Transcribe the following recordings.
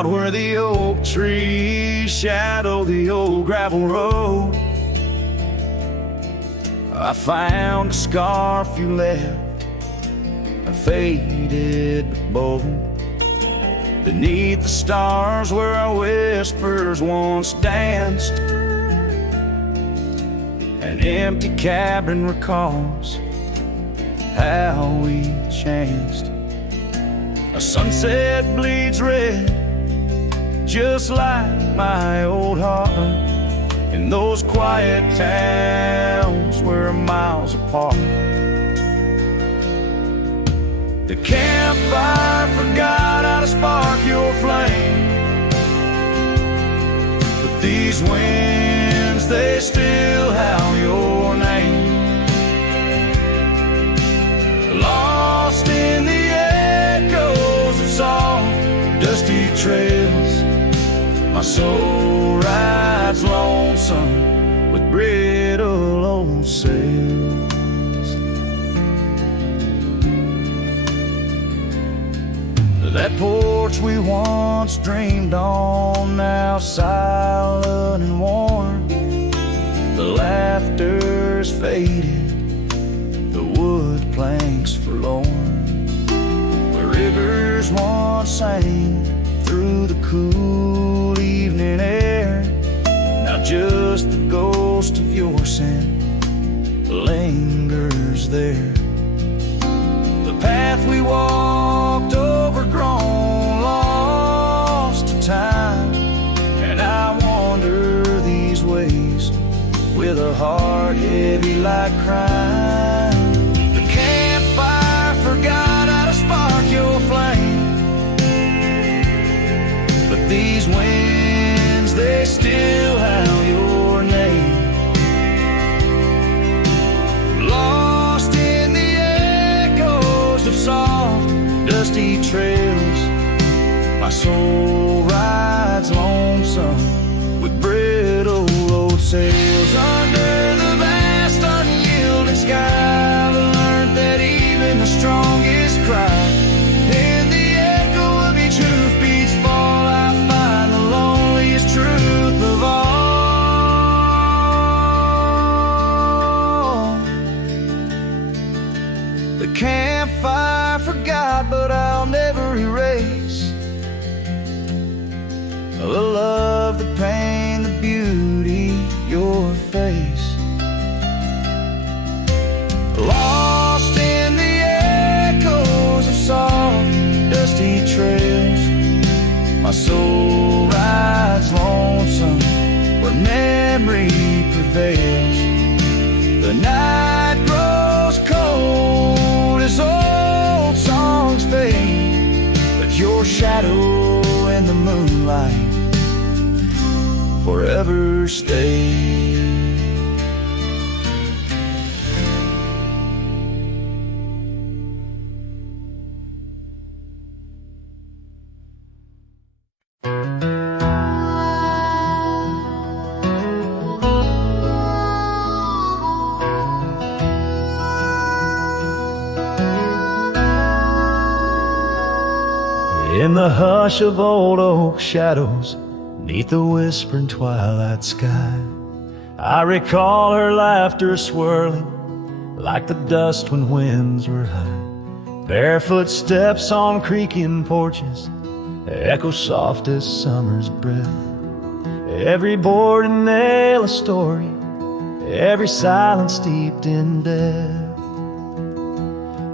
Out where the oak trees shadow the old gravel road, I found a scarf you left, a faded but bold. Beneath the stars where our whispers once danced, an empty cabin recalls how we chanced. A sunset bleeds red, just like my old heart, in those quiet towns we're miles apart. The campfire forgot how to spark your flame, but these winds, they still howl your name. Lost in the echoes of soft, dusty trails, my soul rides lonesome with brittle old sails. That porch we once dreamed on, now silent and warm. The laughter's faded, the wood planks forlorn. Where rivers once sang through the cool evening air, now just the ghost of your scent lingers there. The path we walked overgrown, lost to time, and I wander these ways with a heart heavy like crime. The campfire forgot how to spark your flame, but these winds, they still howl your name. Lost in the echoes of soft, dusty trails, my soul rides lonesome with brittle old sails. Under the vast unyielding sky, I've learned that even the strongest cry, in the echo of each hoofbeat's fall, I find the loneliest truth of all. The campfire forgot, but I'll never erase the love, the pain, the beauty, your face. Lost in the echoes of soft, dusty trails, my soul rides lonesome where memory prevails. The night grows cold as old songs fade, but your shadow in the moonlight forever stays. In the hush of old oak shadows, neath the whispering twilight sky, I recall her laughter swirling like the dust when winds were high. Barefoot steps on creaking porches echo soft as summer's breath. Every board and nail a story, every silence steeped in death.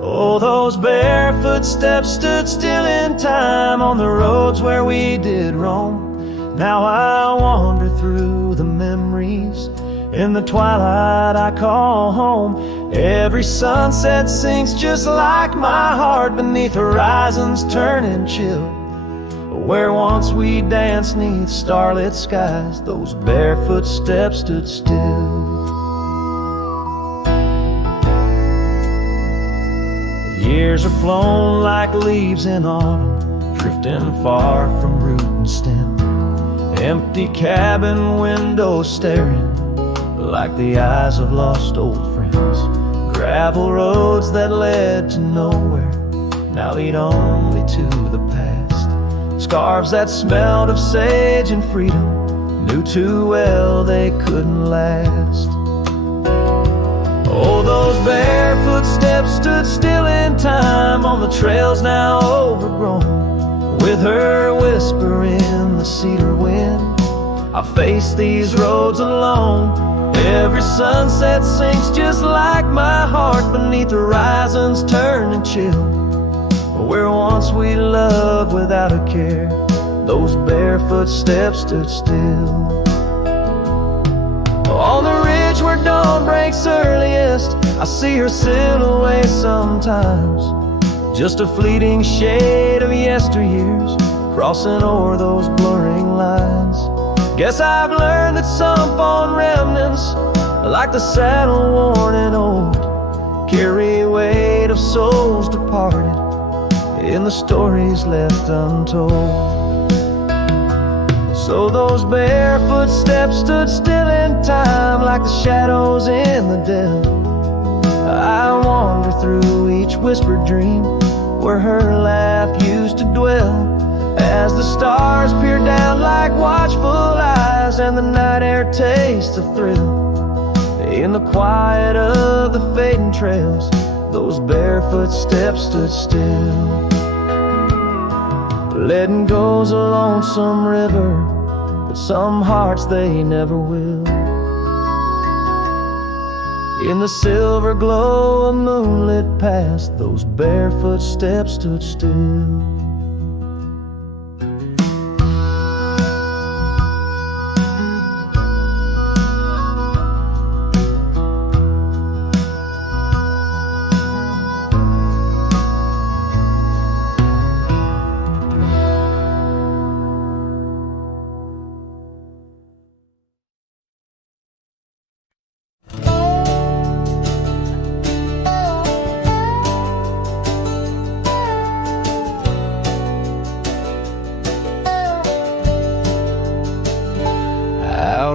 Oh, those barefoot steps stood still in time on the roads where we did roam. Now I wander through the memories in the twilight I call home. Every sunset sinks just like my heart beneath horizons turning chill. Where once we danced neath starlit skies, those barefoot steps stood still. Years are flown like leaves in autumn, drifting far from root and stem. Empty cabin windows staring like the eyes of lost old friends. Gravel roads that led to nowhere now lead only to the past. Scarves that smelled of sage and freedom, knew too well they couldn't last. Oh, those barefoot steps stood still in time on the trails now overgrown. With her whisper in the cedar wind, I face these roads alone. Every sunset sinks just like my heart beneath the horizon's turning chill. Where once we loved without a care, those barefoot steps stood still. On the ridge where dawn breaks earliest, I see her silhouette sometimes, just a fleeting shade of yesteryears crossing o'er those blurring lines. Guess I've learned that some fond remnants, like the saddle worn and old, carry weight of souls departed in the stories left untold. So those barefoot steps stood still in time like the shadows in the dell. I wander through each whispered dream where her laugh used to dwell. As the stars peer down like watchful eyes and the night air tastes of thrill, in the quiet of the fading trails, those barefoot steps stood still. Letting go's a lonesome river, but some hearts they never will. In the silver glow of moonlit past, those barefoot steps stood still.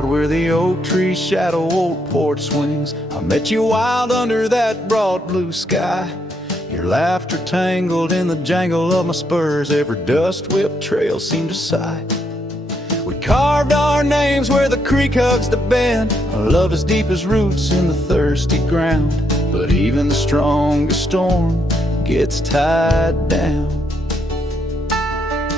Where the oak tree shadow old porch swings, I met you wild under that broad blue sky. Your laughter tangled in the jangle of my spurs, every dust-whipped trail seemed to sigh. We carved our names where the creek hugs the bend, our love as deep as roots in the thirsty ground. But even the strongest storm gets tied down.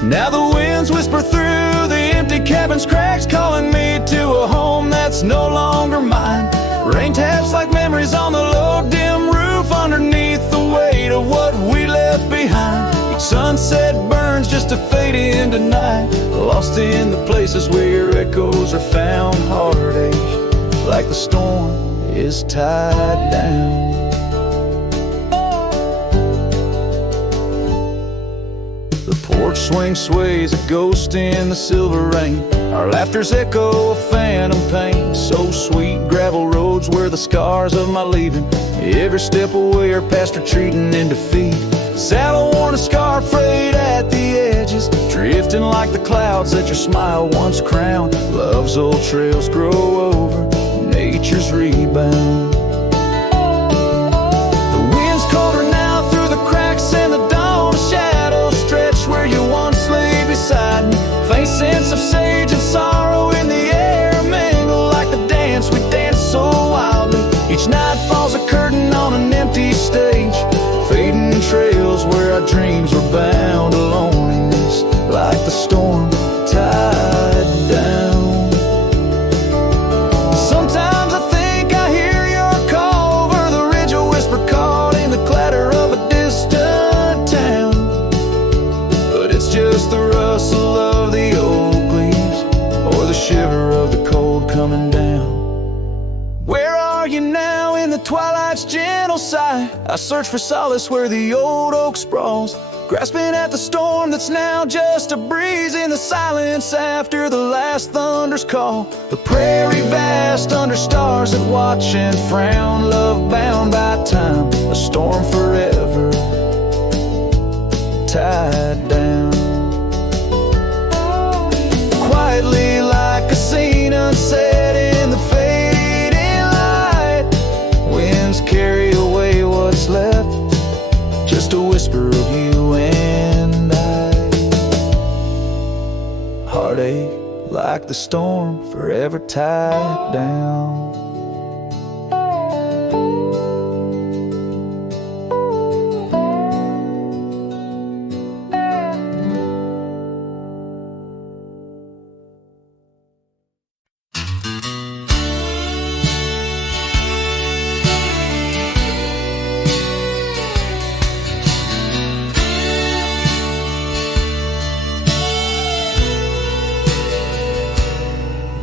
Now the winds whisper through the empty cabin's cracks, calling me to a home that's no longer mine. Rain taps like memories on the low dim roof, underneath the weight of what we left behind. Each sunset burns just to fade into night, lost in the places where your echoes are found. Heartache, like the storm, is tied down. The porch swing sways a ghost in the silver rain, our laughter's echo a phantom pain. So sweet, gravel roads where the scars of my leaving, every step away are past retreating in defeat. Saddle worn, a scar frayed at the edges, drifting like the clouds that your smile once crowned. Love's old trails grow over nature's rebound. The wind's colder now through the cracks in the dawn, shadows stretch where you once lay beside me. Faint sense of sage and sorrow in the air mingle like the dance we danced so wildly. Each night falls a curtain on an empty stage, fading trails where our dreams were bound to loneliness, like the storm tied down. Sometimes I think I hear your call over the ridge, a whisper caught in the clatter of a distant town. But it's just the rustle of the oak leaves, or the shiver of the cold coming down. Where are you now in the twilight's gentle sigh? I search for solace where the old oak sprawls, grasping at the storm that's now just a breeze in the silence after the last thunder's call. The prairie vast under stars that watch and frown, love bound by time, a storm forever tied down. Quietly like a scene unset in the fading light, winds carry away what's left, just a whisper of you and I. like the storm forever tied down.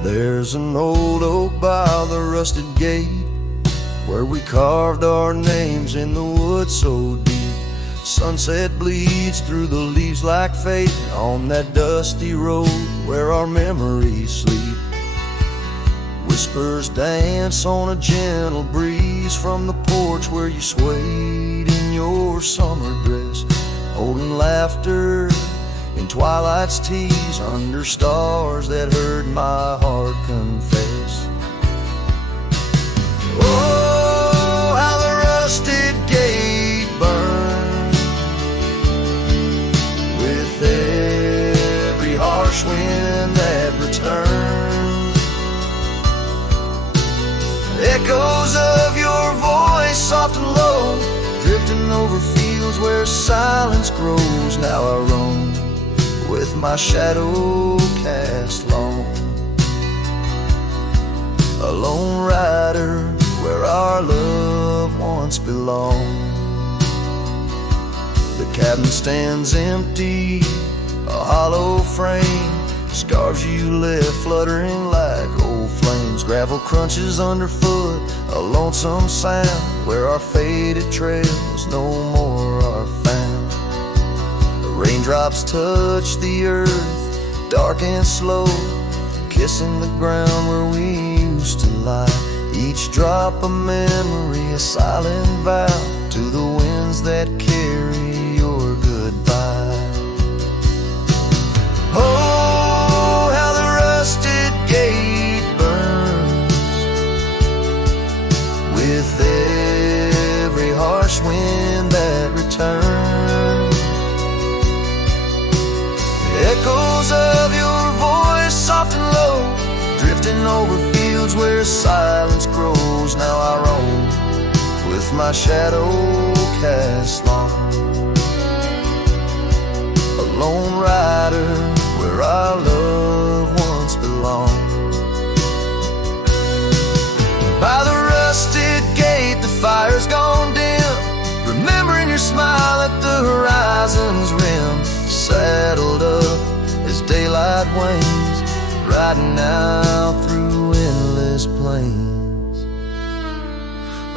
There's an old oak by the rusted gate where we carved our names in the wood so deep. Sunset bleeds through the leaves like fate on that dusty road where our memories sleep. Whispers dance on a gentle breeze from the porch where you swayed in your summer dress, holding laughter in twilight's tease under stars that heard my heart confess. Oh, how the rusted gate burned with every harsh wind that returned. Echoes of your voice, soft and low, drifting over fields where silence grows. Now I roam with my shadow cast long, a lone rider where our love once belonged. The cabin stands empty, a hollow frame, scars you left fluttering like old flames. Gravel crunches underfoot, a lonesome sound where our faded trails no more are found. Raindrops touch the earth, dark and slow, kissing the ground where we used to lie. Each drop a memory, a silent vow to the winds that carry your goodbye. Oh, how the rusted gate burns with every harsh wind that returns. Echoes of your voice, soft and low, drifting over fields where silence grows. Now I roam with my shadow cast long, a lone rider where our love once belonged. By the rusted gate, the fire's gone dim, remembering your smile at the horizon's rim. Saddled up as daylight wanes, riding out through endless plains.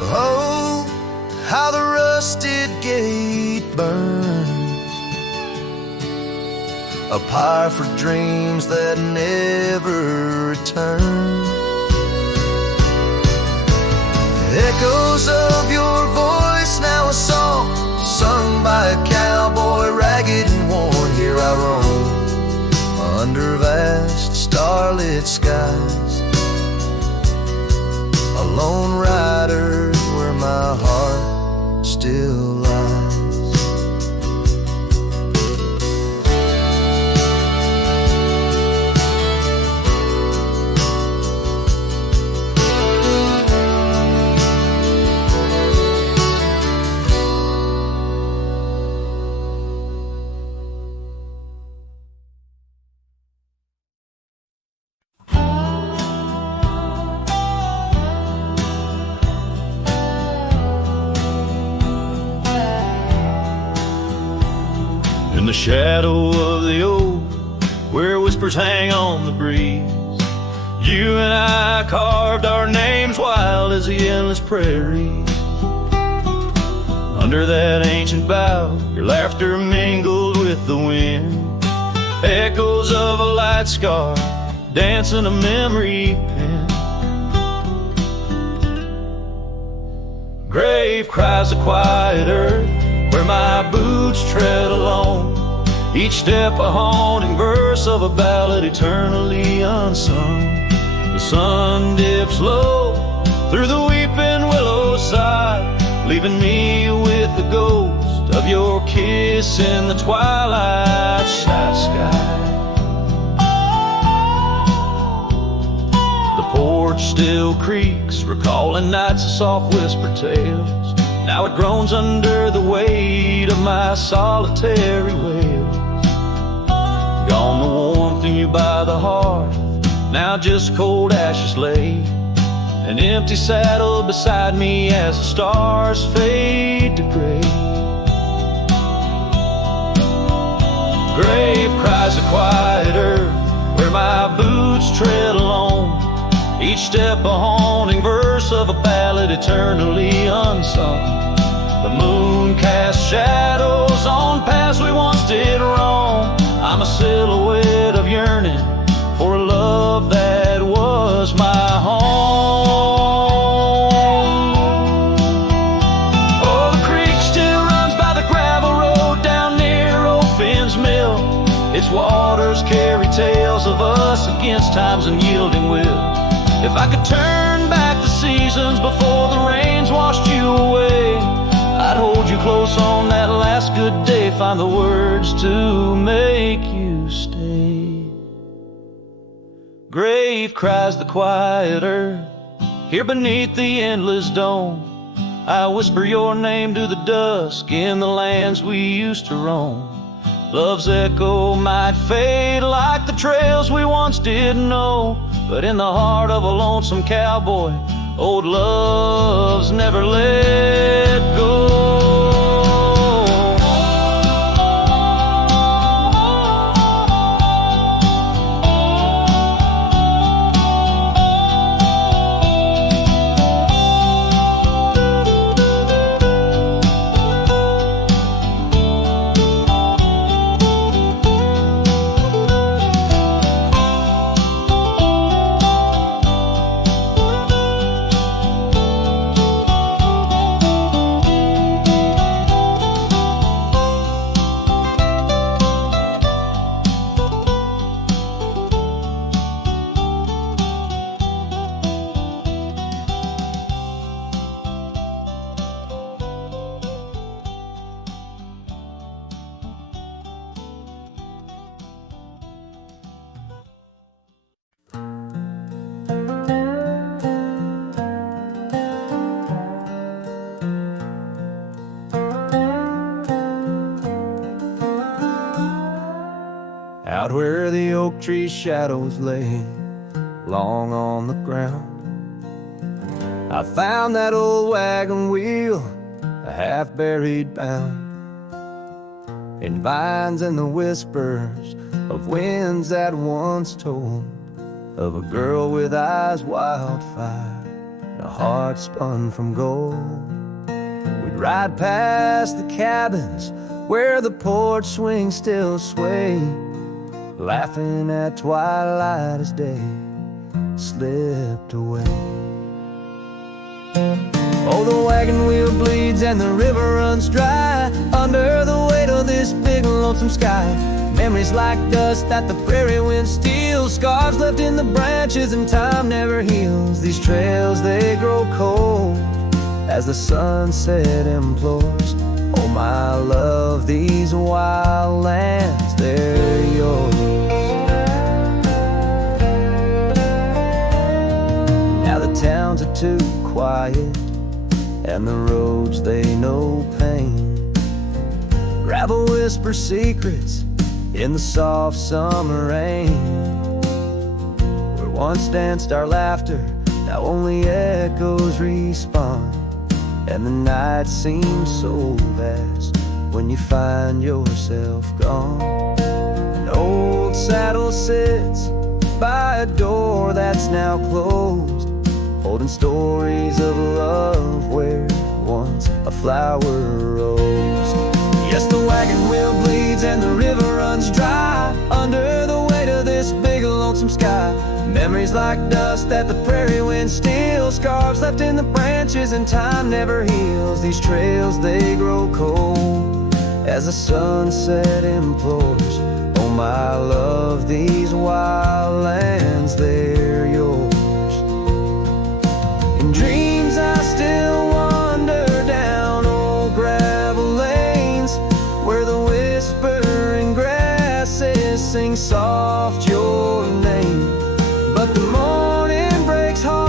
Oh, how the rusted gate burns, a pyre for dreams that never return. Echoes of your voice, now a song sung by a cowboy, ragged and worn. Here I roam under vast starlit skies, a lone rider where my heart still lies. In the shadow of the oak, where whispers hang on the breeze, you and I carved our names wild as the endless prairies. Under that ancient bough, your laughter mingled with the wind, echoes of a light scar dancing a memory pen. Grave cries the quiet earth where my boots tread alone, each step a haunting verse of a ballad eternally unsung. The sun dips low through the weeping willow side, leaving me with the ghost of your kiss in the twilight sky. porch still creaks, recalling nights of soft whispered tales. Now it groans under the weight of my solitary wails. Gone the warmth in you by the hearth, now just cold ashes lay. An empty saddle beside me as the stars fade to gray. Grave cries the quiet earth where my boots tread alone. Each step a haunting verse of a ballad eternally unsung. The moon casts shadows on paths we once did wrong. I'm a silhouette of yearning for a love that was my home. Oh, the creek still runs by the gravel road down near old Finn's mill. Its waters carry tales of us against time's unyielding will. If I could turn back the seasons before the rains washed you away, I'd hold you close on that last good day, find the words to make you stay. Grave cries the quiet earth, here beneath the endless dome. I whisper your name to the dusk in the lands we used to roam. Love's echo might fade like the trails we once did know, but in the heart of a lonesome cowboy, old love's never let go. Out where the oak tree shadows lay long on the ground, I found that old wagon wheel, a half-buried bound, in vines and the whispers of winds that once told of a girl with eyes wildfire and a heart spun from gold. We'd ride past the cabins where the porch swings still sway, laughing at twilight as day slipped away. Oh, the wagon wheel bleeds and the river runs dry under the weight of this big lonesome sky. Memories like dust that the prairie wind steals, scars left in the branches and time never heals. These trails, they grow cold as the sunset implores. Oh, my love, these wild lands, they're yours. Now the towns are too quiet and the roads, they know pain. Gravel whispers secrets in the soft summer rain. Where once danced our laughter, now only echoes respond. And the night seems so vast when you find yourself gone. An old saddle sits by a door that's now closed, holding stories of love where once a flower rose. Yes, the wagon wheel bleeds and the river runs dry under the weight of this big lonesome sky. Memories like dust that the prairie wind steals, scars left in the branches and time never heals. These trails, they grow cold as the sunset implores. Oh, my love, these wild lands, they're yours. In dreams I still wander down old gravel lanes where the whispering grasses sing soft your name. But the morning breaks hard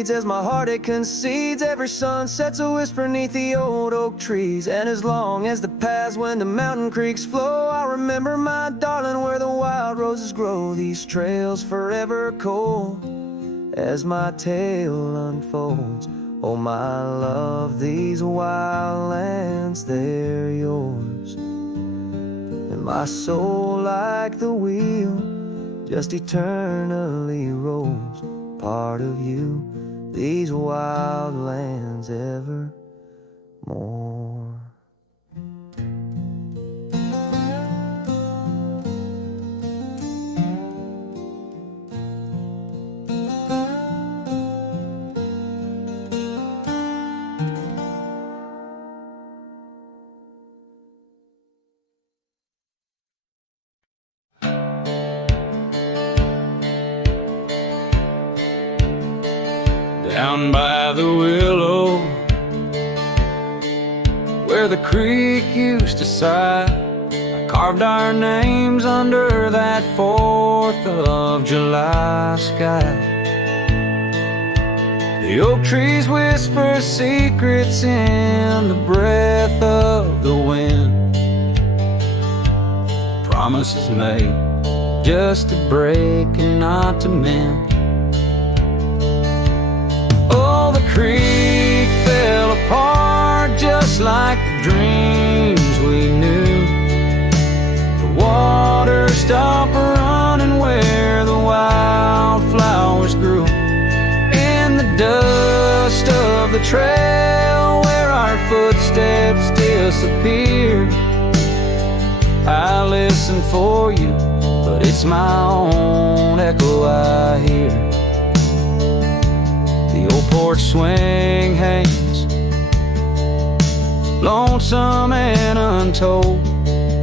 bleeds as my heart it concedes. Every sunset's a whisper neath the old oak trees. And as long as the paths when the mountain creeks flow, I'll remember my darling where the wild roses grow. These trails forever cold as my tale unfolds. Oh my love, these wild lands, they're yours. And my soul like the wheel just eternally rolls. Part of you, these wild lands evermore. Down by the willow, where the creek used to sigh, I carved our names under that 4th of July sky. The oak trees whisper secrets in the breath of the wind, promises made just to break and not to mend. Oh, the creek fell apart just like the dreams we knew. The water stopped running where the wildflowers grew. In the dust of the trail where our footsteps disappeared, I listen for you, but it's my own echo I hear. The old porch swing hangs, lonesome and untold.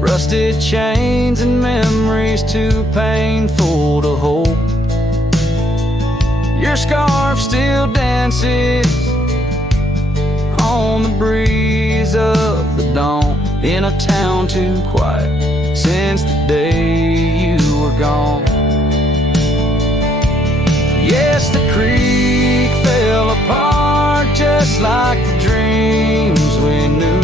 Rusted chains and memories too painful to hold. Your scarf still dances on the breeze of the dawn, in a town too quiet since the day you were gone. Yes, the creek fell apart just like the dreams we knew.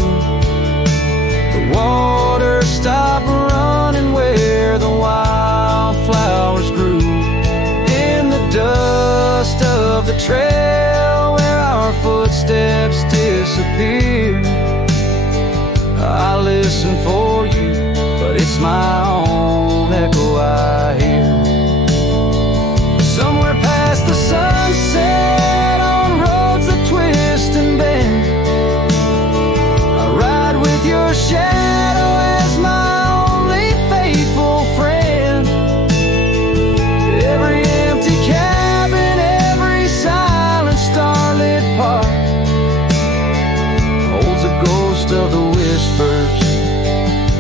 The water stopped running where the wildflowers grew. In the dust of the trail where our footsteps disappeared, I listen for you, but it's my own echo I hear. Somewhere past the sunset, on roads that twist and bend, I ride with your shadow as my only faithful friend. Every empty cabin, every silent starlit park holds a ghost of the whispers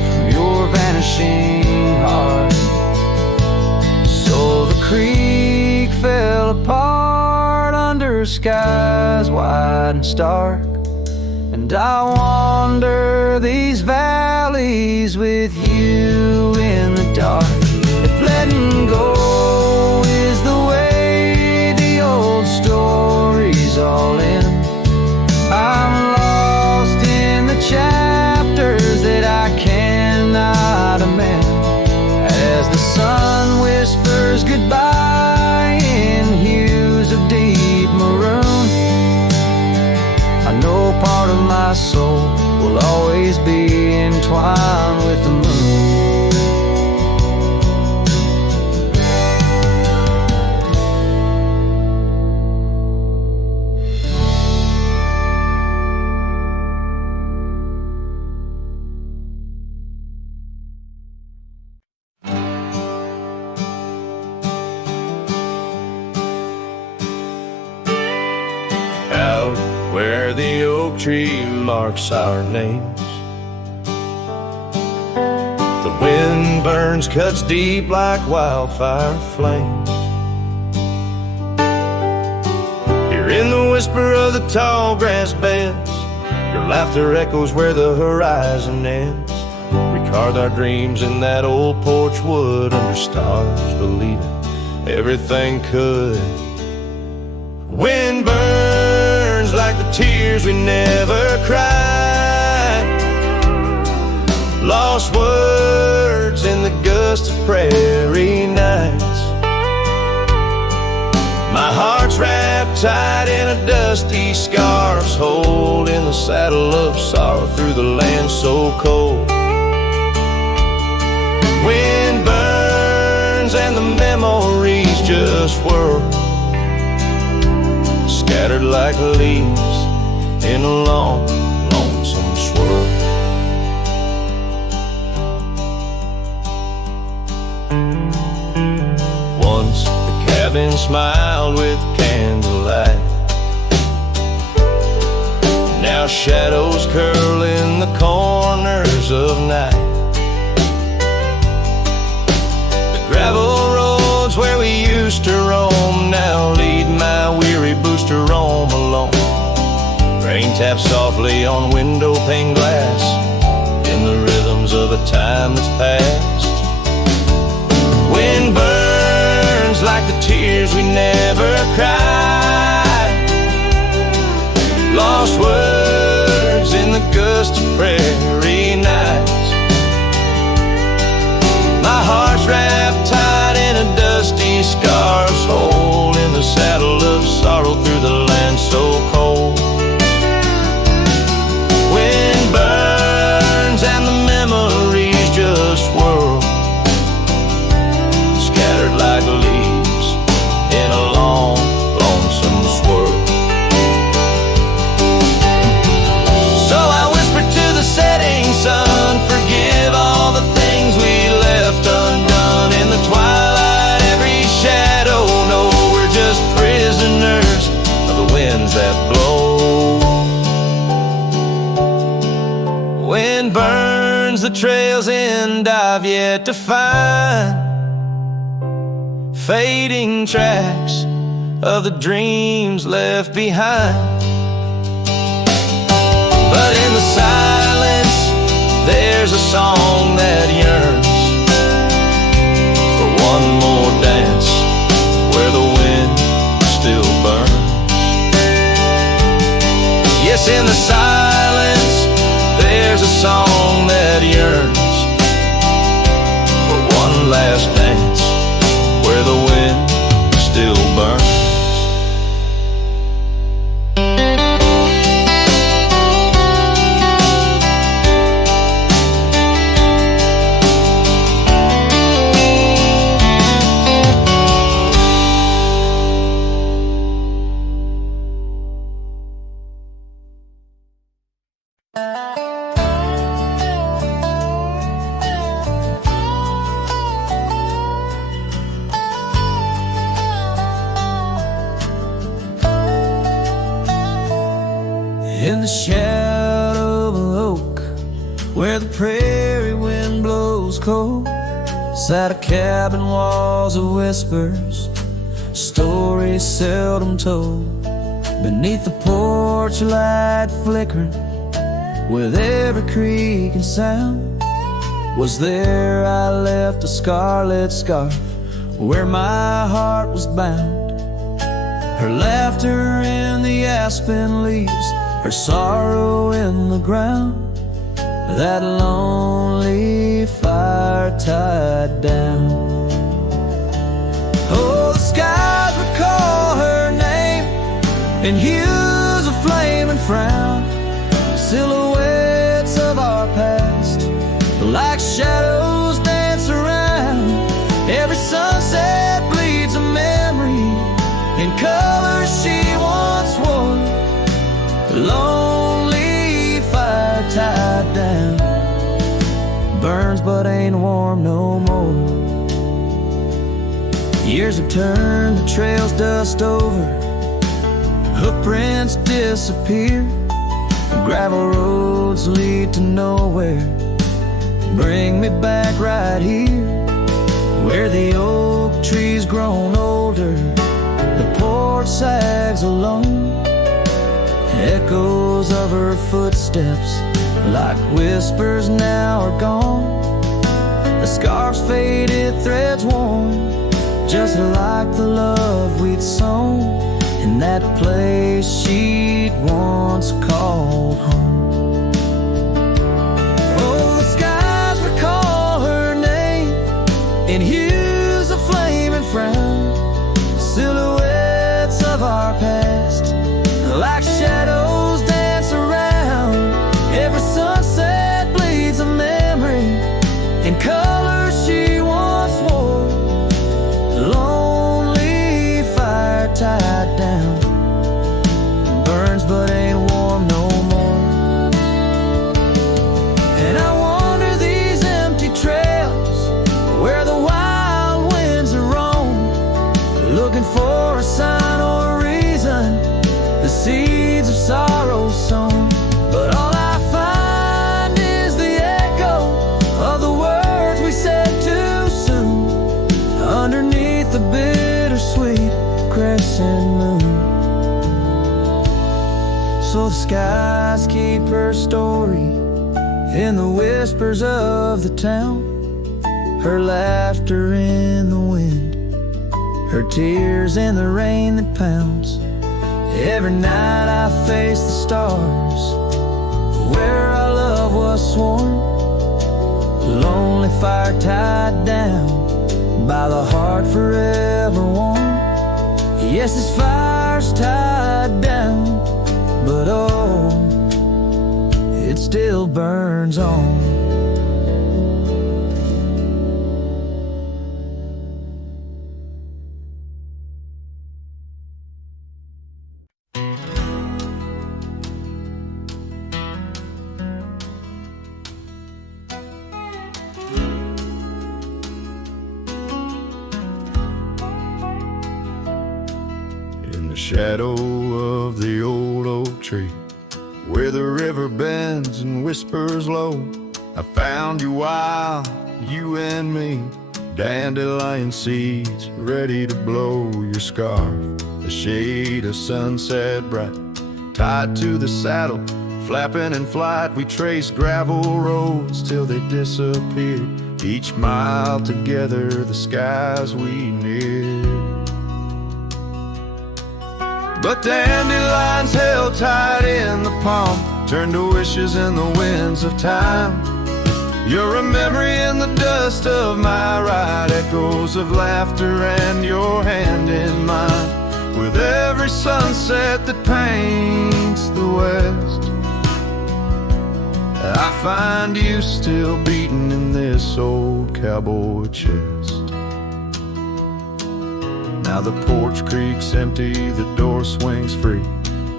from your vanishing heart. So the creek fell apart under skies wide and stark, and I wander these valleys with you in the dark. If letting go is the way the old stories all end, I'm lost in the chapters that I cannot amend. As the sun whispers goodbye in hues of deep maroon, I know part of my soul will always be entwined with the moon. Out where the oak tree marks our names, the wind burns, cuts deep like wildfire flames. Here in the whisper of the tall grass beds, your laughter echoes where the horizon ends. We carved our dreams in that old porch wood under stars, believing everything could Wind burns like the tears we never cried. Lost words in the gust of prairie nights. My heart's wrapped tight in a dusty scarf's hold, in the saddle of sorrow through the land so cold. Wind burns and the memories just whirl, scattered like leaves in a long, lonesome swirl. Once the cabin smiled with candlelight. Now shadows curl in the corners of night. The gravel roads where we used to roam now lead my weary boots to roam alone. Rain taps softly on window pane glass in the rhythms of a time that's past. Wind burns like the tears we never cried. Lost words in the gust of prairie nights. My heart's wrapped tight in a dusty scarf's hold, in the saddle of sorrow through the land so cold. Wind burns and the memories just whirl, scattered like leaves in a long, lonesome swirl. So I whispered to the setting sun, forgive all the things we left undone in the twilight. Every shadow, no, we're just prisoners of the winds that blow. Wind burns the trails end I've yet to find, fading tracks of the dreams left behind. But in the silence, there's a song that yearns for one more dance where the wind still burns. Yes, in the silence, there's a song that yearns for one last dance where the wind still burns. In the shadow of an oak, where the prairie wind blows cold, sat a cabin, walls of whispers, stories seldom told. Beneath the porch light flickering, with every creak and sound, was there I left a scarlet scarf where my heart was bound. Her laughter in the aspen leaves, her sorrow in the ground, that lonely fire tied down. Oh, the skies recall her name in hues of flame and frown, silhouettes of our past like shadows dance around. Every sunset bleeds a memory in colors she once wore. Lonely fire tied down, burns but ain't warm no more. Years have turned the trails dust over, hoofprints disappear, gravel roads lead to nowhere. Bring me back right here, where the oak tree's grown older, the porch sags alone. Echoes of her footsteps, like whispers, now are gone. The scarf's faded, threads worn, just like the love we'd sown in that place she'd once called home. Oh, the skies recall her name in hues of flame and frown, silhouettes of our past, like shadows dance around. Every sunset bleeds a memory in colors she once wore. Lonely fire tied down, burns but ain't warm no more. And I wander these empty trails where the wild winds are roam, looking for a sign or a reason, the seeds of sorrow sown. But all I find is the echo of the words we said too soon, underneath the bittersweet crescent moon. So the skies keep her story in the whispers of the town, her laughter in the wind, her tears in the rain that pounds. Every night I face the stars where our love was sworn, lonely fire tied down by the heart forever warm. Yes, this fire's tied down, but oh, it still burns on. Shadow of the old oak tree, where the river bends and whispers low, I found you wild, you and me, dandelion seeds ready to blow. Your scarf, a shade of sunset bright, tied to the saddle, flapping in flight. We traced gravel roads till they disappeared, each mile together the skies we neared. But dandelions held tight in the palm turned to wishes in the winds of time. You're a memory in the dust of my ride, echoes of laughter and your hand in mine. With every sunset that paints the west, I find you still beating in this old cowboy chest. Now the porch creaks empty, the door swings free,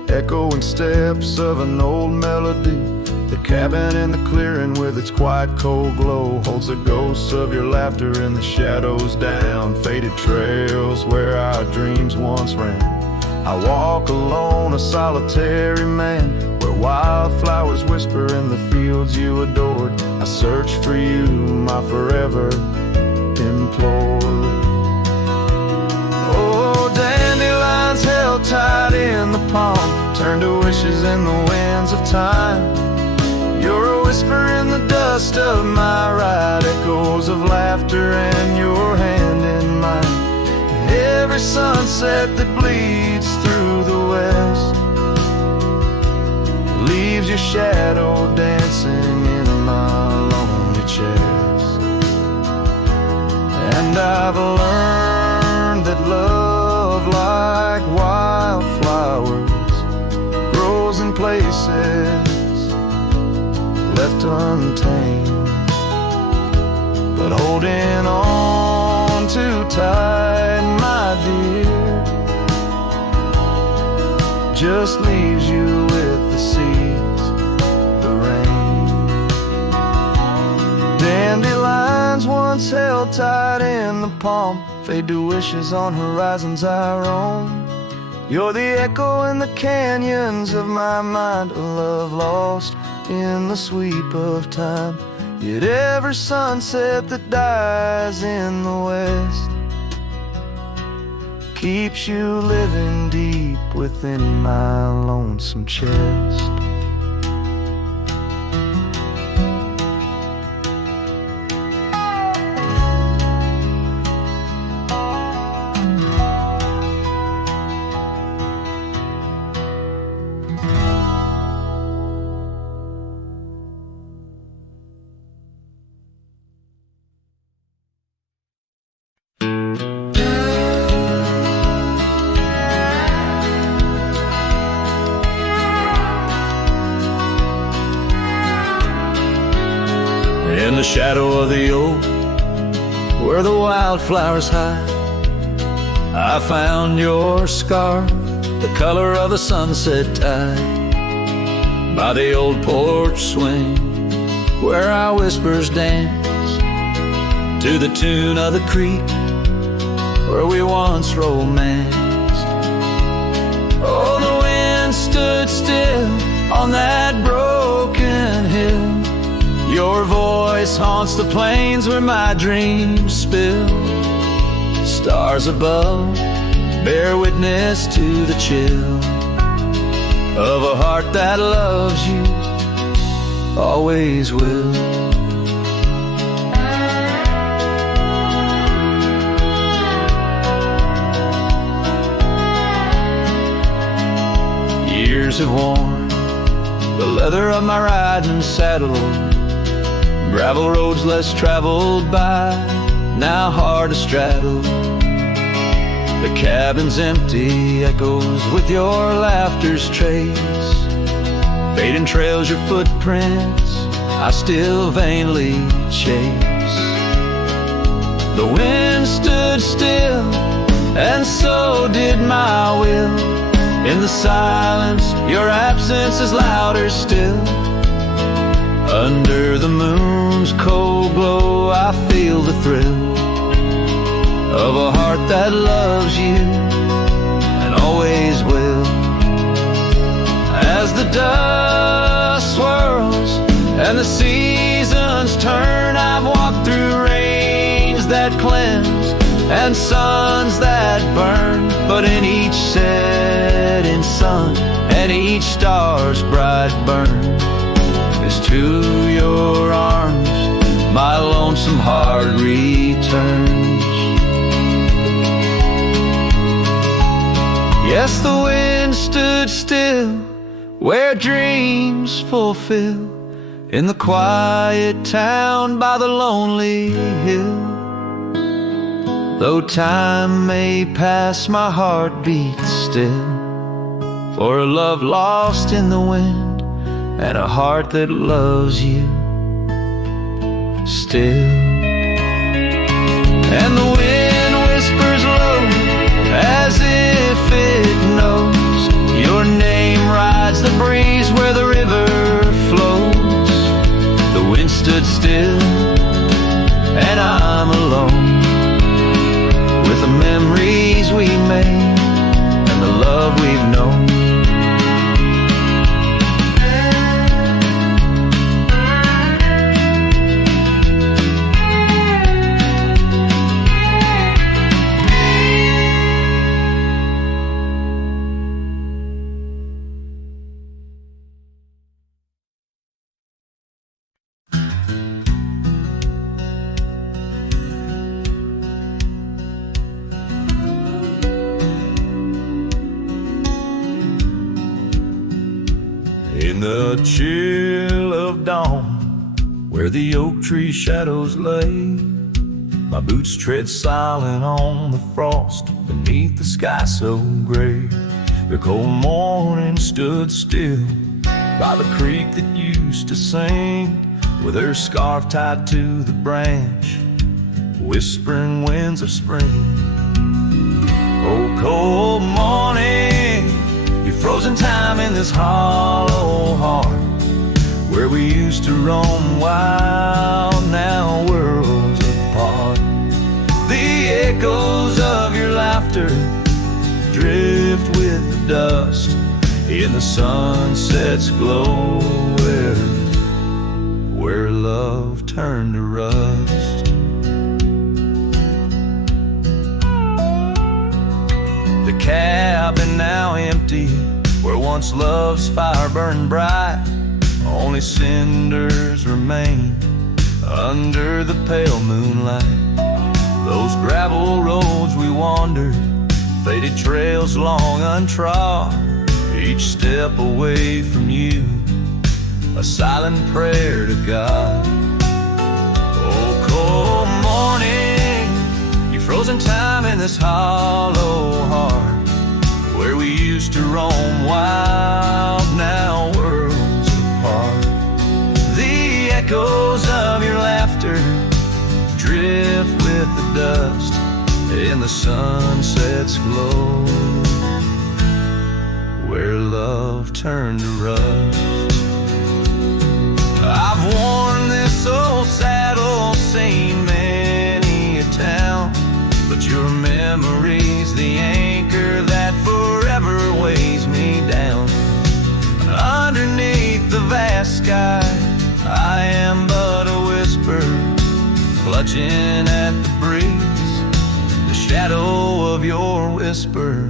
echoing steps of an old melody. The cabin in the clearing with its quiet cold glow holds the ghosts of your laughter in the shadows down faded trails where our dreams once ran. I walk alone, a solitary man, where wildflowers whisper in the fields you adored. I search for you, my forever implored. Dandelions held tight in the palm turn to wishes in the winds of time. You're a whisper in the dust of my ride, echoes of laughter and your hand in mine. Every sunset that bleeds through the west leaves your shadow dancing in my lonely chest. And I've learned that love, like wildflowers, grows in places left untamed. But holding on too tight, my dear, just leaves you with the seeds, the rain. Dandelions once held tight in the palm fade to wishes on horizons I roam. You're the echo in the canyons of my mind, a love lost in the sweep of time. Yet every sunset that dies in the west keeps you living deep within my lonesome chest. shadow of the oak, where the wildflowers hide, I found your scarf, the color of the sunset tide, by the old porch swing, where our whispers dance, to the tune of the creek, where we once romanced. Oh, the wind stood still on that broken hill. Your voice haunts the plains where my dreams spill. Stars above bear witness to the chill of a heart that loves you, always will. Years have worn the leather of my riding saddle, gravel roads less traveled by, now hard to straddle. The cabin's empty, echoes with your laughter's trace, fading trails your footprints, I still vainly chase. The wind stood still, and so did my will. In the silence, your absence is louder still. Under the moon's cold glow, I feel the thrill of a heart that loves you and always will. As the dust swirls and the seasons turn, I've walked through rains that cleanse and suns that burn, but in each setting sun and each star's bright burn is to your arms my lonesome heart returns. Yes, the wind stood still where dreams fulfill, in the quiet town by the lonely hill. Though time may pass, my heart beats still, for a love lost in the wind and a heart that loves you still. And the wind whispers low as if it knows your name rides the breeze where the river flows. The wind stood still and I'm alone with the memories we made and the love we've known. In the chill of dawn, where the oak tree shadows lay, my boots tread silent on the frost beneath the sky so gray. The cold morning stood still by the creek that used to sing, with her scarf tied to the branch, whispering winds of spring. Oh, cold morning, you frozen time in this hollow heart, where we used to roam wild, now worlds apart. The echoes of your laughter drift with the dust in the sunset's glow, where love turned to rust. The cabin now empty, where once love's fire burned bright, only cinders remain under the pale moonlight. Those gravel roads we wandered, faded trails long untrod, each step away from you, a silent prayer to God. Oh, cold morning, you frozen time in this hollow heart, where we used to roam wild, now worlds apart. The echoes of your laughter with the dust in the sunset's glow, where love turned to rust. I've worn this old saddle, seen many a town, but your memory's the anchor that forever weighs me down. Underneath the vast sky, I am but a whisper, clutching at the breeze, the shadow of your whisper.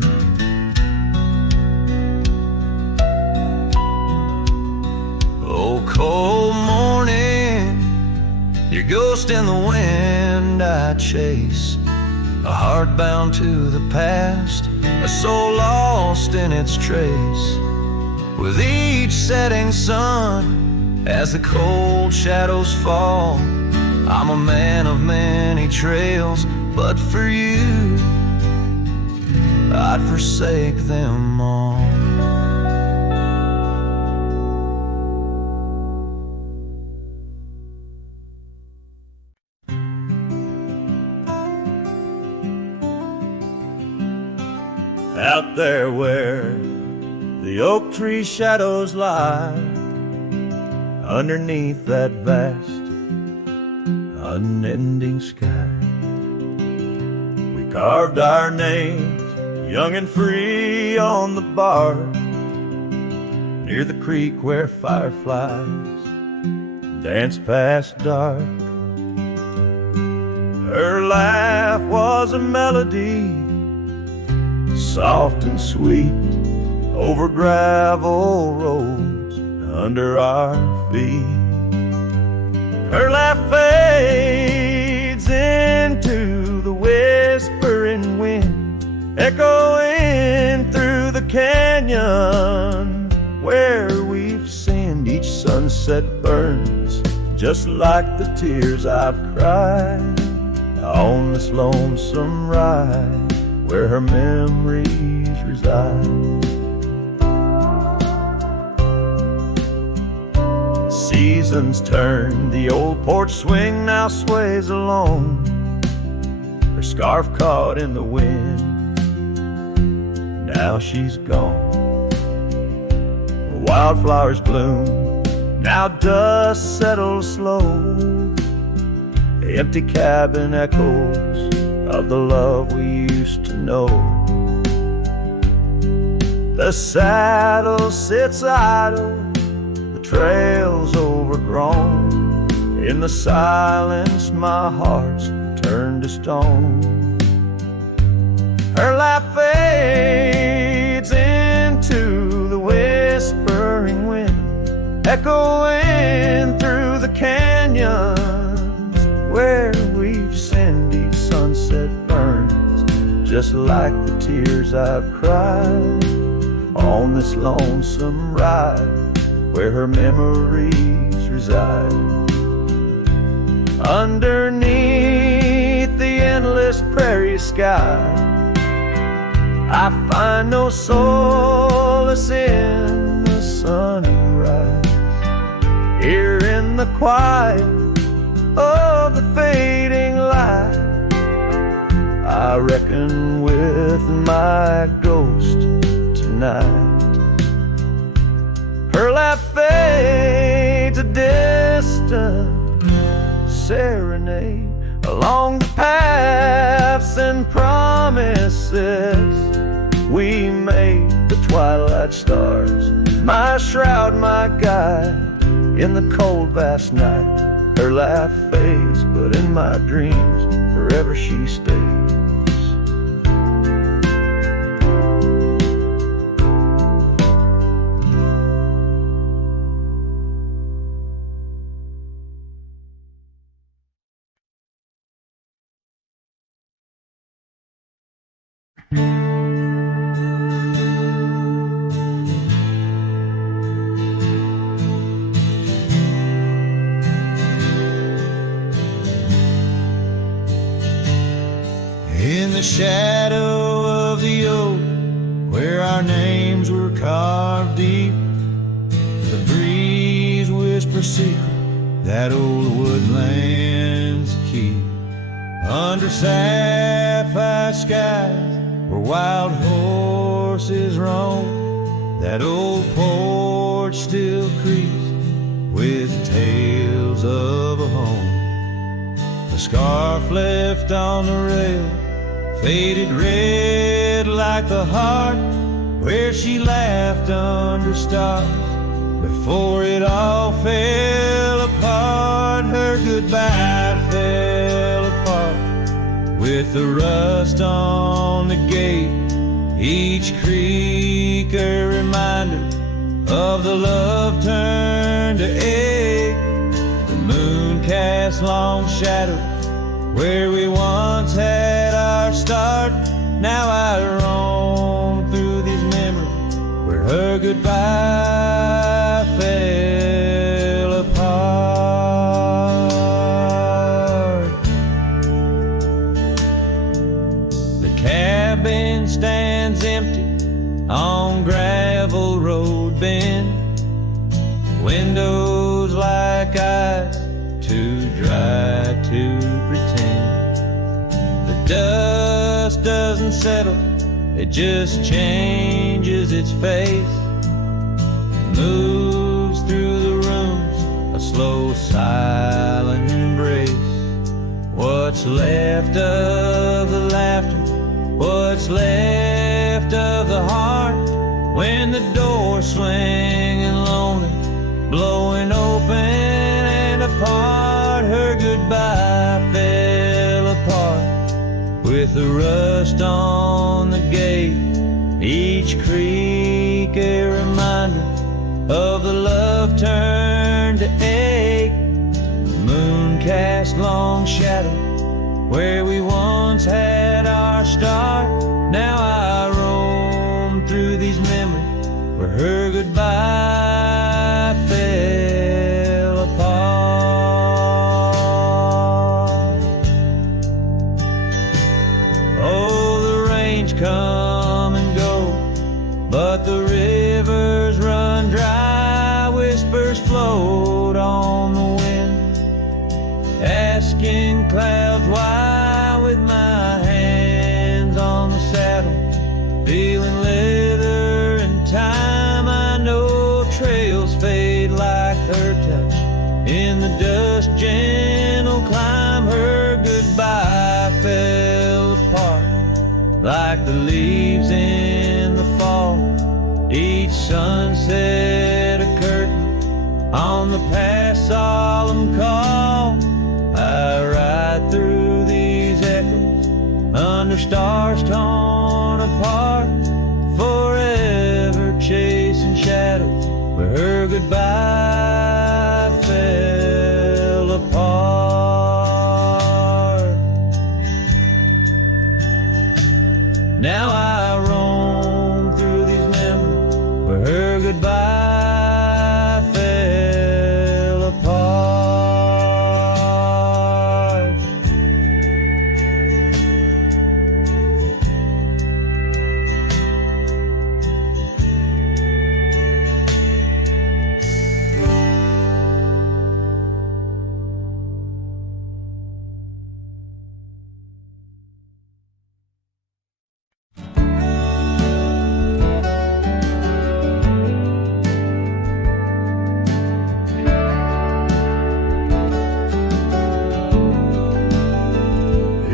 Oh, cold morning, your ghost in the wind I chase, a heart bound to the past, a soul lost in its trace. With each setting sun, as the cold shadows fall, I'm a man of many trails, but for you, I'd forsake them all. Out there where the oak tree shadows lie, underneath that vast, unending sky, we carved our names, young and free, on the bar, near the creek where fireflies dance past dark. Her laugh was a melody, soft and sweet, over gravel roads under our feet. Her laugh fades into the whispering wind, echoing through the canyon where we've sinned. Each sunset burns just like the tears I've cried on this lonesome ride where her memories reside. Seasons turn, the old porch swing now sways alone, her scarf caught in the wind, now she's gone. Wildflowers bloom, now dust settles slow, the empty cabin echoes of the love we used to know. The saddle sits idle, the trail's overgrown, in the silence my heart's turned to stone. Her laugh fades into the whispering wind, echoing through the canyons where we've sinned. Each sunset burns just like the tears I've cried on this lonesome ride where her memories reside. Underneath the endless prairie sky, I find no solace in the sunrise. Here in the quiet of the fading light, I reckon with my ghost tonight. Her laugh fades, a distant serenade along the paths and promises we made. The twilight stars, my shroud, my guide, in the cold vast night. Her laugh fades, but in my dreams forever she stays. In the shadow of the oak, where our names were carved deep, the breeze whispers secret that old woodlands keep. under sapphire skies where wild horses roam. That old porch still creaks with tales of a home. The scarf left on the rail, faded red like the heart where she laughed under stars before it all fell apart. Her goodbye fell apart with the rust on the gate, each creak a reminder of the love turned to ache. The moon cast long shadows where we once had our start. Now I roam through these memories where her goodbye fell apart. The cabin stands empty on gravel road bend, windows like eyes too dry to pretend. The dust doesn't settle, it just changes its face, moves through the rooms, a slow silent embrace. What's left of the laughter, what's left of the heart, when the door's swinging lonely, blowing open and apart. Her goodbye fell apart with the rust on the gate, each creak a reminder of the love turned to ache. The moon cast long shadows where we once had our start. Now I roam through these memories where her goodbye fell apart. Oh, the rains come and go, but the rivers run dry. Whispers float on the wind, asking clouds why. With my hands on the saddle, feeling leather and time, I know trails fade like her touch in the dust. Gentle climb, her goodbye fell apart like the leaves in the fall. Each sunset a curtain on the past solemn call. I ride through these echoes under stars torn apart, forever chasing shadows where her goodbye fell apart. Now I roam through these memories where her goodbye fell apart.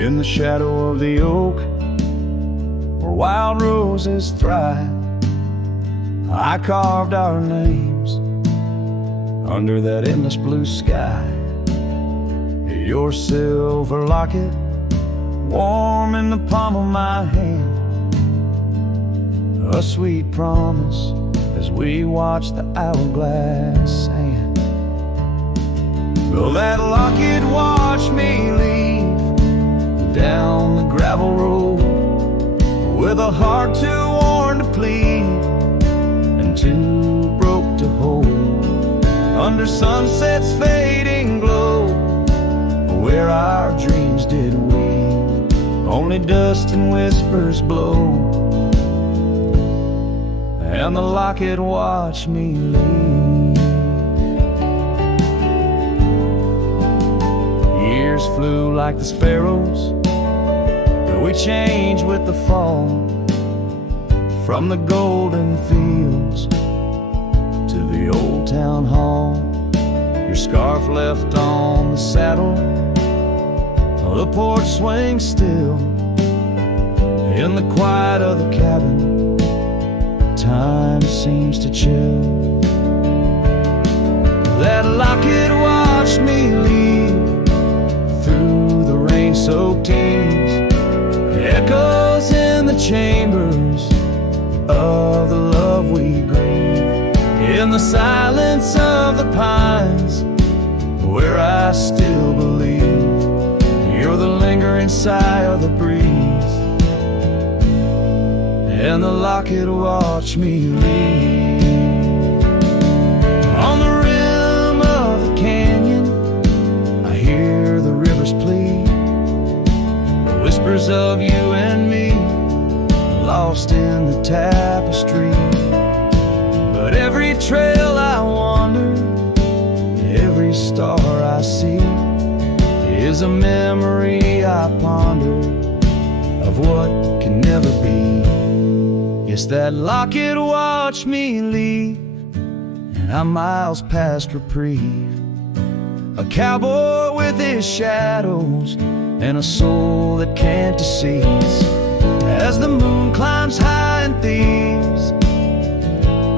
In the shadow of the oak, where wild roses thrive, I carved our names under that endless blue sky. Your silver locket, warm in the palm of my hand, a sweet promise as we watch the hourglass sand. Will that locket watch me leave down the gravel road, with a heart too worn to plead and too broke to hold, under sunset's fading glow, where our dreams did weave, only dust and whispers blow, and the locket watched me leave. years flew like the sparrows, but we changed with the fall. From the golden fields to the old town hall, your scarf left on the saddle, the porch swings still. In the quiet of the cabin, time seems to chill. That locket watched me leave through the rain-soaked eaves, echoes in the chambers of the love we grieve. In the silence of the pines, where I still believe you're the lingering sigh of the breeze, and the locket watched me leave. On the rim of the canyon, I hear the rivers plead, the whispers of you and me, lost in the tapestry. But every trail I wander, every star I see, is a memory I ponder of what can never be. Yes, that locket watched me leave, and I'm miles past reprieve. A cowboy with his shadows and a soul that can't deceive. As the moon climbs high and thieves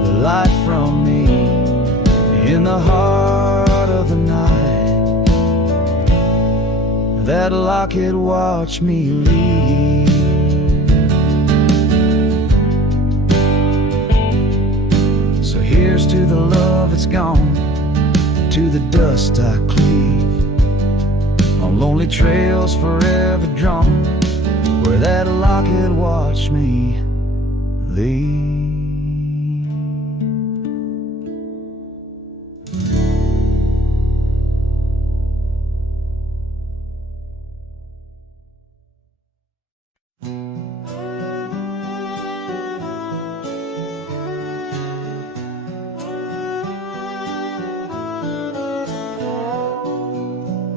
the light from me in the heart of the night, that locket watched me leave. So here's to the love that's gone, to the dust I cleave, on lonely trails forever drawn, where that locket watched me leave.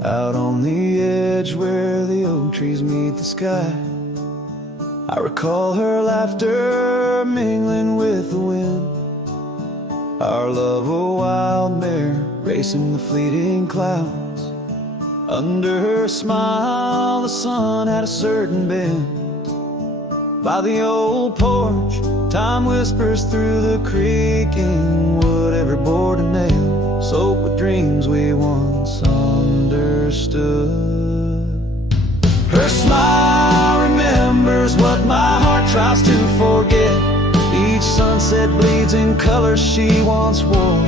Out on the edge where the oak trees meet the sky, I recall her laughter mingling with the wind. Our love a wild mare racing the fleeting clouds. Under her smile the sun had a certain bend. By the old porch time whispers through the creaking wood, every board and nail soaked with dreams we once understood. Her smile remembers what my heart tries to forget. Each sunset bleeds in colors she once wore.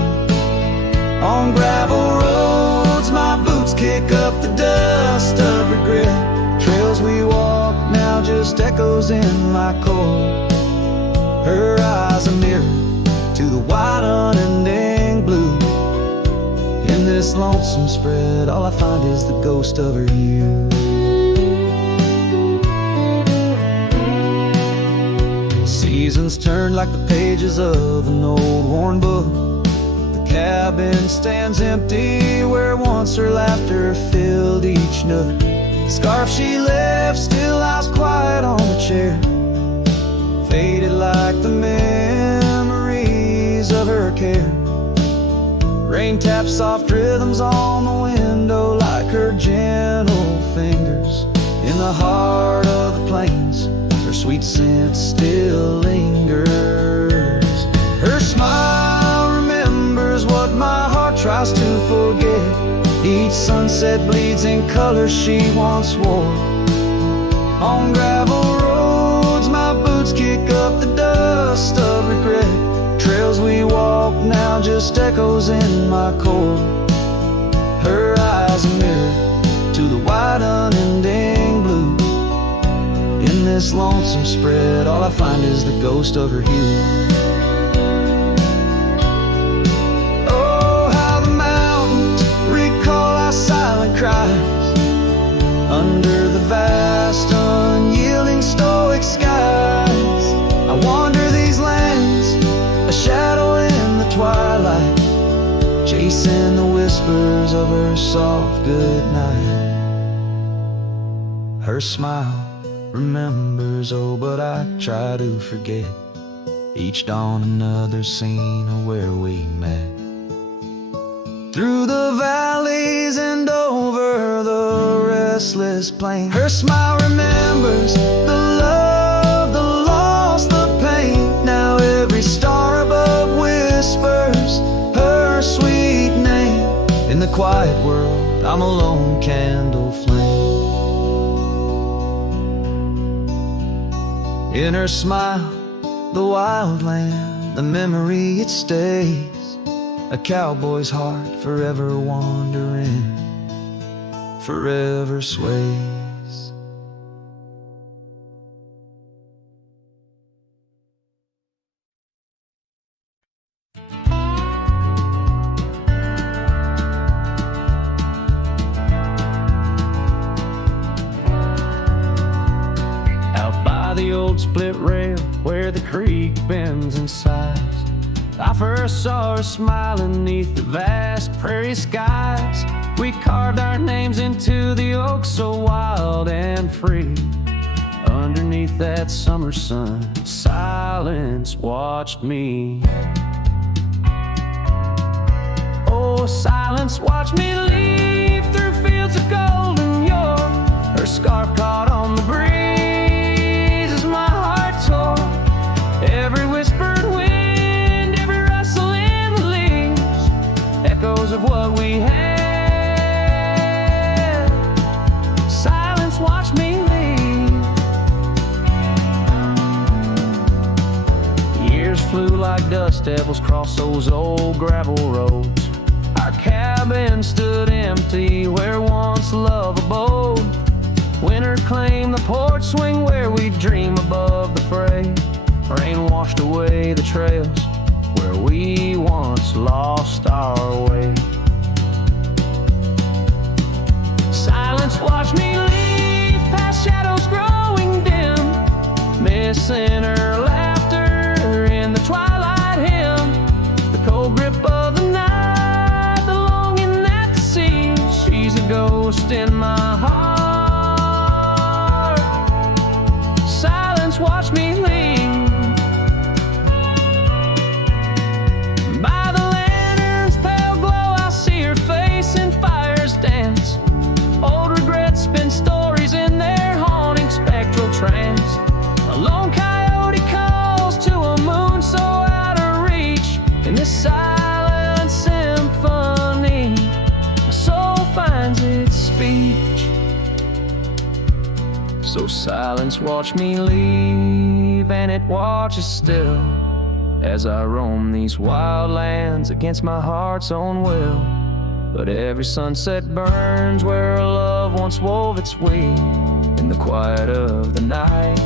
On gravel roads my boots kick up the dust of regret. Trails we walk now just echoes in my core. Her eyes a mirror to the wide unending blue. In this lonesome spread all I find is the ghost of her youth. Seasons turn like the pages of an old worn book. The cabin stands empty where once her laughter filled each nook. The scarf she left still lies quiet on the chair, faded like the memories of her care. Rain taps soft rhythms on the window like her gentle fingers. In the heart of the plains her sweet scent still lingers. Her smile remembers what my heart tries to forget. Each sunset bleeds in colors she once wore. On gravel roads my boots kick up the dust of regret. Trails we walk now just echoes in my core. Her eyes a mirror to the wide unending blue. In this lonesome spread all I find is the ghost of her hue. Oh, how the mountains recall our silent cries under the vast unyielding stoic skies. I wander these lands, a shadow in the twilight, chasing the whispers of her soft good night. Her smile remembers, oh, but I try to forget. Each dawn another scene of where we met. Through the valleys and over the restless plain. Her smile remembers the love, the loss, the pain. Now every star above whispers her sweet name. In the quiet world, I'm a lone candle flame. In her smile, the wild land, the memory it stays. A cowboy's heart forever wandering, forever sways. Out by the old split rail where the creek bends and sighs, I first saw her smiling neath the vast prairie skies. We carved our names into the oak so wild and free. Underneath that summer sun, silence watched me. Oh, silence watched me leave through fields of golden yore. Her scarf caught on the breeze as my heart tore. Every whispered wind, echoes of what we had. Silence watched me leave. Years flew like dust devils across those old gravel roads. Our cabin stood empty where once love abode. Winter claimed the porch swing where we dream above the fray. Rain washed away the trails where we once lost our way. Silence watched me leave past shadows growing dim, missing her laughter in the twilight hymn. The cold grip of the night, the longing at the sea. She's a ghost in my heart. Silence watched me leave. Spin stories in their haunting spectral trance. A lone coyote calls to a moon so out of reach. In this silent symphony, my soul finds its speech. So silence watched me leave, and it watches still as I roam these wild lands against my heart's own will. But every sunset burns where love once wove its way in the quiet of the night.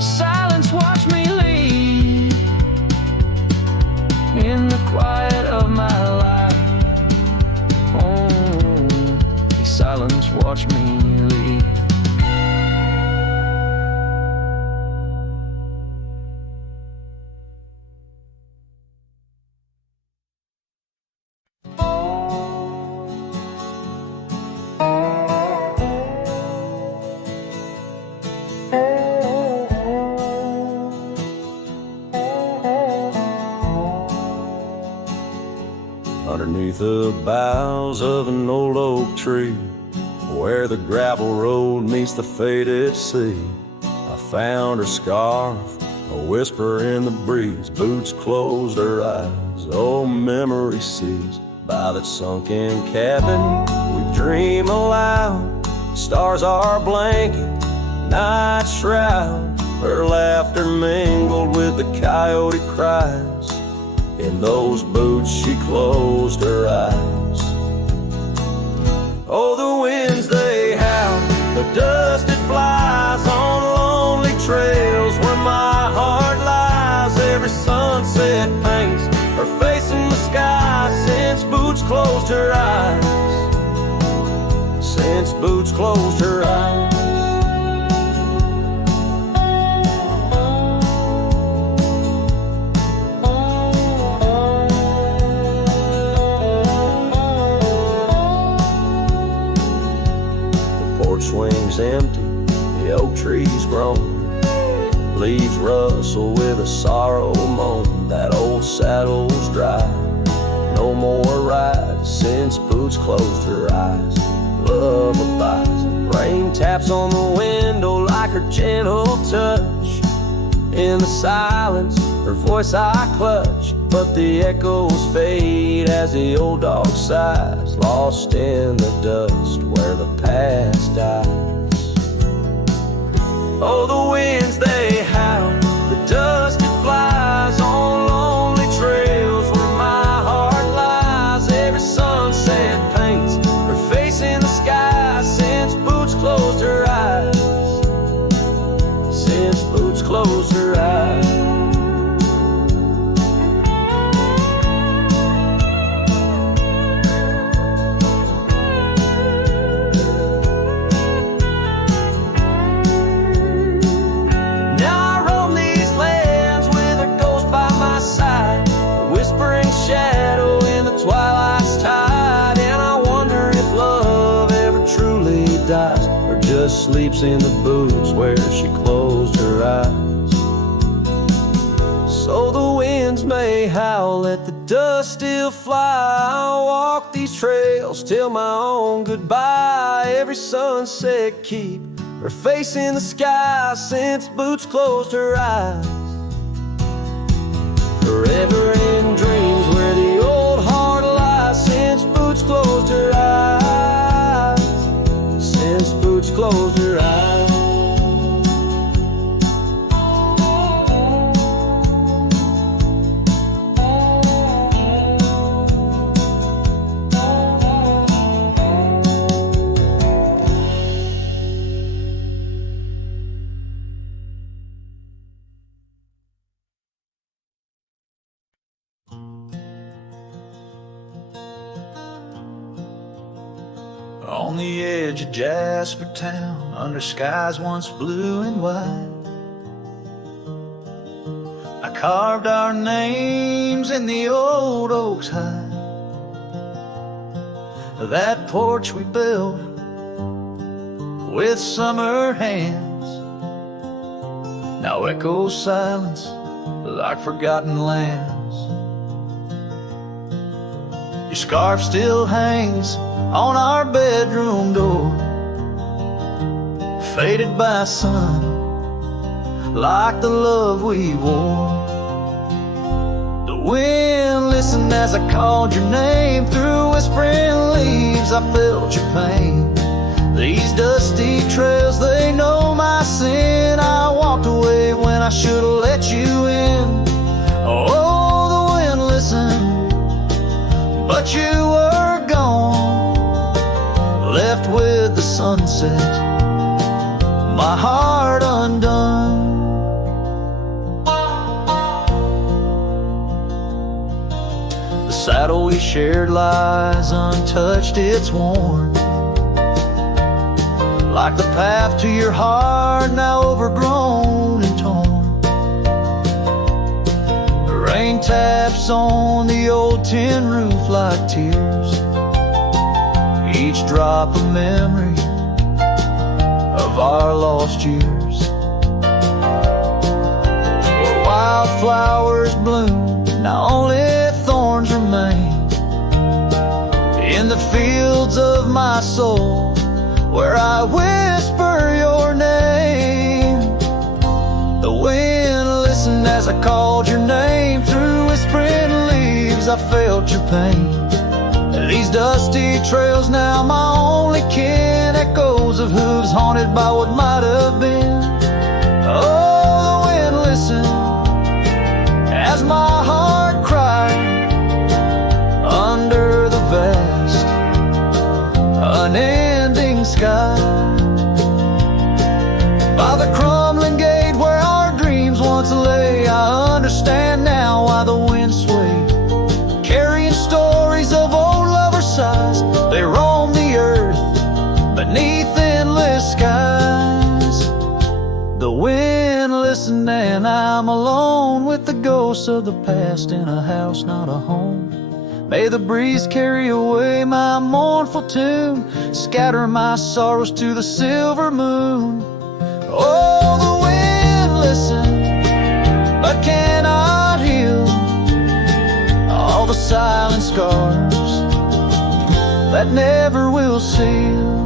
Silence watched me leave in the quiet of my life. Oh, silence watched me leave. Underneath the boughs of an old oak tree, where the gravel road meets the faded sea, I found her scarf, a whisper in the breeze. Boots closed her eyes, oh memory sees. By that sunken cabin we dream aloud. Stars are blanket, night shroud. Her laughter mingled with the coyote cries. In those boots she closed her eyes. Oh, the winds they howl, the dust it flies on lonely trails where my heart lies. Every sunset paints her face in the sky since boots closed her eyes. Since boots closed her eyes. porch swing's empty, the oak tree's grown. Leaves rustle with a sorrow moan. That old saddle's dry. No more rides since Boots closed her eyes. Love abides. Rain taps on the window like her gentle touch. In the silence, her voice I clutch, but the echoes fade as the old dog sighs, lost in the dust where the past dies. Oh, the winds they howl, the dust it flies on lonely trails where my heart lies. Every sunset paints her face in the sky since Boots closed her eyes. Since Boots closed her eyes. Shadow in the twilight's tide, and I wonder if love ever truly dies, or just sleeps in the boots where she closed her eyes. So the winds may howl, let the dust still fly. I'll walk these trails till my own goodbye. Every sunset keep her face in the sky since Boots closed her eyes. Forever in dreams where the old heart lies since Boots closed her eyes. Since Boots closed her eyes. On the edge of Jasper Town, under skies once blue and white, I carved our names in the old oak's hide. That porch we built with summer hands now echoes silence like forgotten lands. Your scarf still hangs on our bedroom door, faded by sun, like the love we wore. The wind listened as I called your name. Through whispering leaves I felt your pain. These dusty trails, they know my sin. I walked away when I should have let you in. Oh, the wind listened, but you were gone, left with the sunset, my heart undone. The saddle we shared lies untouched, it's worn, like the path to your heart, now overgrown and torn. The rain taps on the old tin roof like tears, each drop a memory of our lost years. Where wildflowers bloom, now only thorns remain. In the fields of my soul, where I whisper your name. The wind listened as I called your name. Through whispering leaves I felt your pain. These dusty trails now my only kin, echoes of hooves haunted by what might have been. Oh, the wind listened as my heart cried under the vast, unending sky. By the crumbling gate where our dreams once lay, I understand now why the wind swayed, carrying stories of old lovers' sighs. They roam the earth beneath endless skies. The wind listened and I'm alone with the ghosts of the past in a house, not a home. May the breeze carry away my mournful tune, scatter my sorrows to the silver moon. Oh, the wind listens, but cannot heal all the silent scars that never will seal.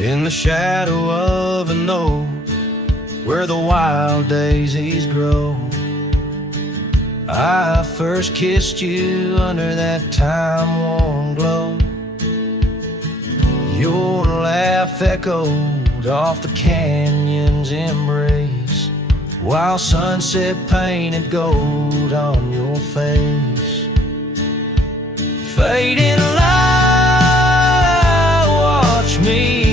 In the shadow of an oak, where the wild daisies grow, I first kissed you under that time-worn glow. Your laugh echoed off the canyon's embrace, while sunset painted gold on your face. Fading light, watch me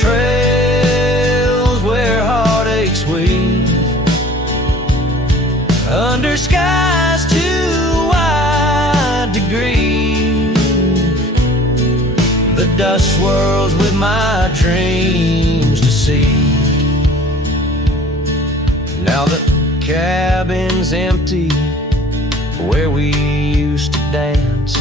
trails where heartaches weave, under skies too wide to grieve. The dust swirls with my dreams deceived. Now the cabin's empty where we used to dance.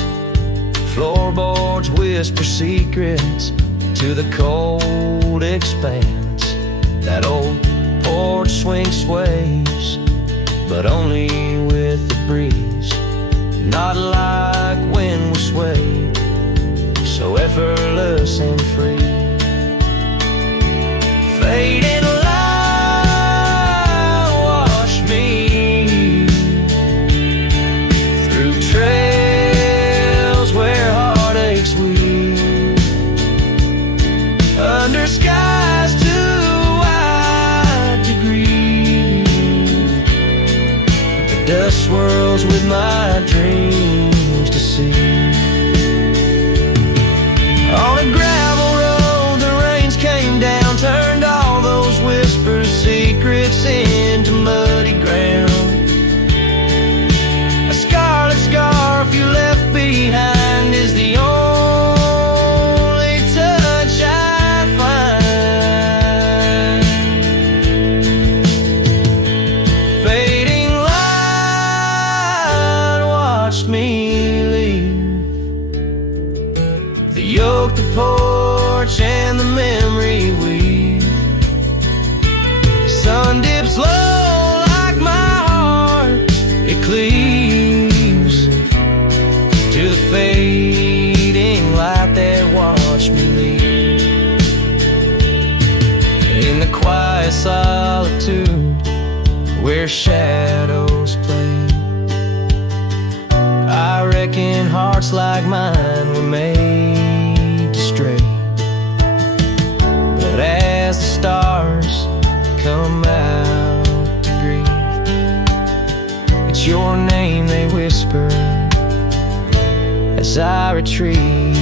Floorboards whisper secrets to the cold expanse. That old porch swing sways, but only with the breeze, not like when we swayed, so effortless and free. Fading light, wash me through trails where heartaches weave, under skies too wide to grieve. The dust swirls with my dreams to see. On a gravel road, the rains came down, turned all those whispered secrets into muddy ground. A scarlet scarf you left behind is the only touch I find. Fading light watched me leave. The yoke, the porch, and the memory weave. Sun dips low like my heart, it cleaves to the fading light that watched me leave. In the quiet solitude where shadows play, I reckon hearts like mine were made to stray. But as the stars come out to grieve, it's your name they whisper as I retreat.